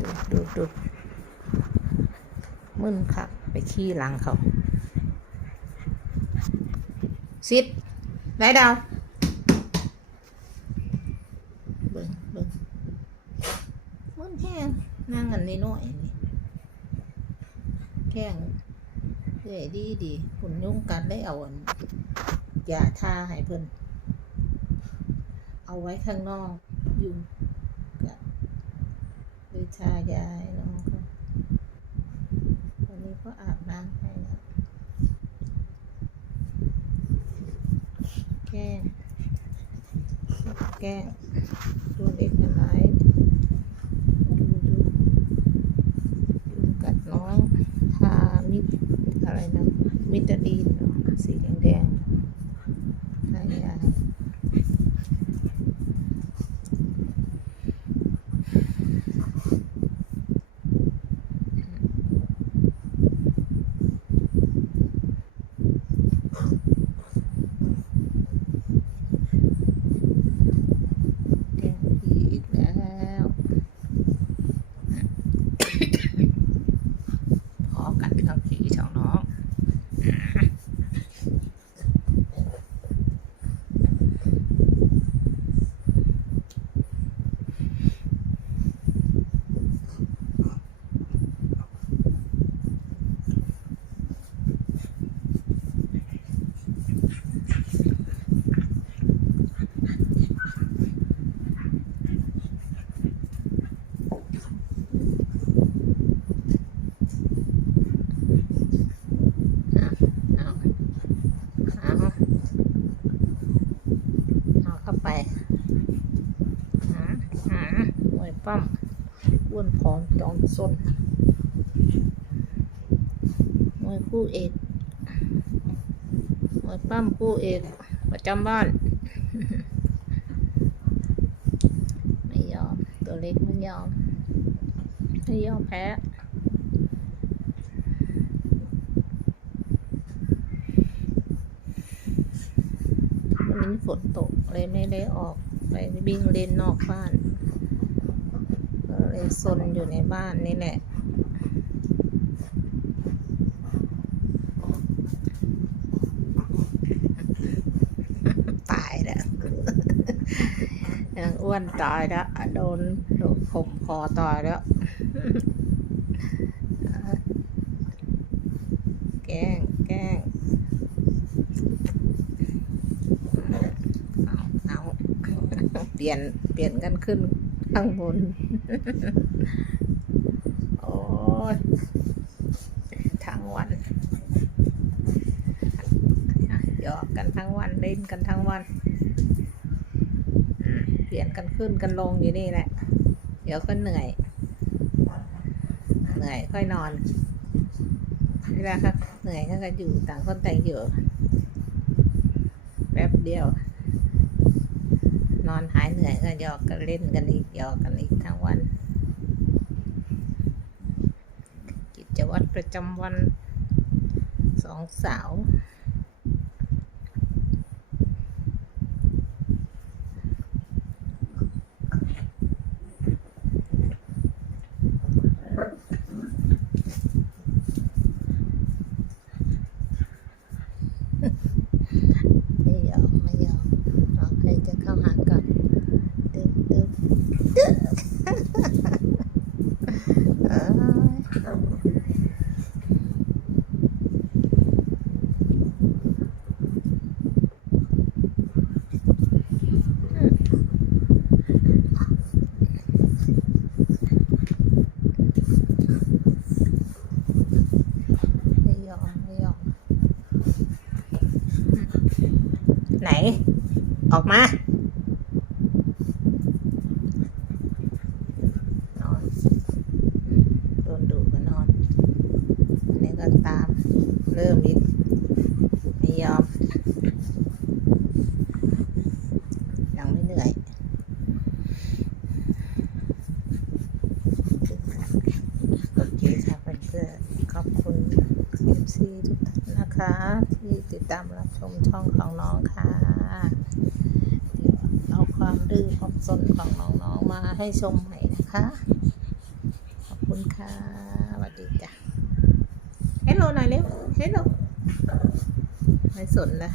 ดูดูดูมึนคักไปขี้หลังเขาซิดได้ดาวเบิ่งเบิ่งมึนแห้งนั่งกันนิดหน่อยนี่แข้งเรื่อยดีดีหุ่นยุ่งกันได้เอาอันยาทาให้เพิ่นเอาไว้ข้างนอกยุง เลยายาให้น้องเขาวันนี้ก็อาบน้ำให้แล้วแก้แก้ตัวเล็กอะไรดูดูยุงกัดน้องทามิดอะไรนะ มิตาดีนเนอะสีแดงๆทายาแกล้งพี่อีกแล้ว พอกันทั้งพี่สองน้อง เอาเอาเอาเอาเข้า ไปหาหาหน่วยปั้มอ้วนผอมจองส้นหน่วยคู่เอกหน่วยปั้มคู่เอกประจำบ้าน ไม่ยอม ตัวเล็กไม่ยอม ไม่ยอมแพ้ นี้ฝนตกเลยไม่ได้ออกไปวิ่งเล่นนอกบ้านก็เลยซนอยู่ในบ้านนี่แหละ ตายแล้วยังอ้วนตายแล้วโดนโดนข่มคอตายแล้ว แกล้งแกล้ง เอาเอา เปลี่ยนเปลี่ยนกันขึ้นข้างบน โอ้ยทั้งวันหยอกกันทั้งวันเล่นกันทั้งวันอืมเปลี่ยนกันขึ้นกันลงอยู่นี่แหละ เดี๋ยวก็เหนื่อย เหนื่อยค่อยนอนเวลาครับเหนื่อยก็จะอยู่ต่างคนต่างอยู่แป๊บเดียว นอนหายเหนื่อยก็หยอกกันเล่นกันอีกหยอกกันอีกทั้งวัน กิจวัตรประจำวันสองสาว เอ้ยไม่ยอมไม่ยอม ไหน ออกมา เริ่มอีกไม่ยอมยังไม่เหนื่อยโอเคค่ะเพื่อนๆขอบคุณ FC ทุกท่านนะคะ ที่ติดตามรับชมช่องของน้องค่ะเดี๋ยวเอาความดื้อความสนของน้องๆมาให้ชมใหม่นะคะ ขอบคุณค่ะสวัสดีจ้ะ ฮลโลหน่อยเร็วเฮลโลไม่สนนะ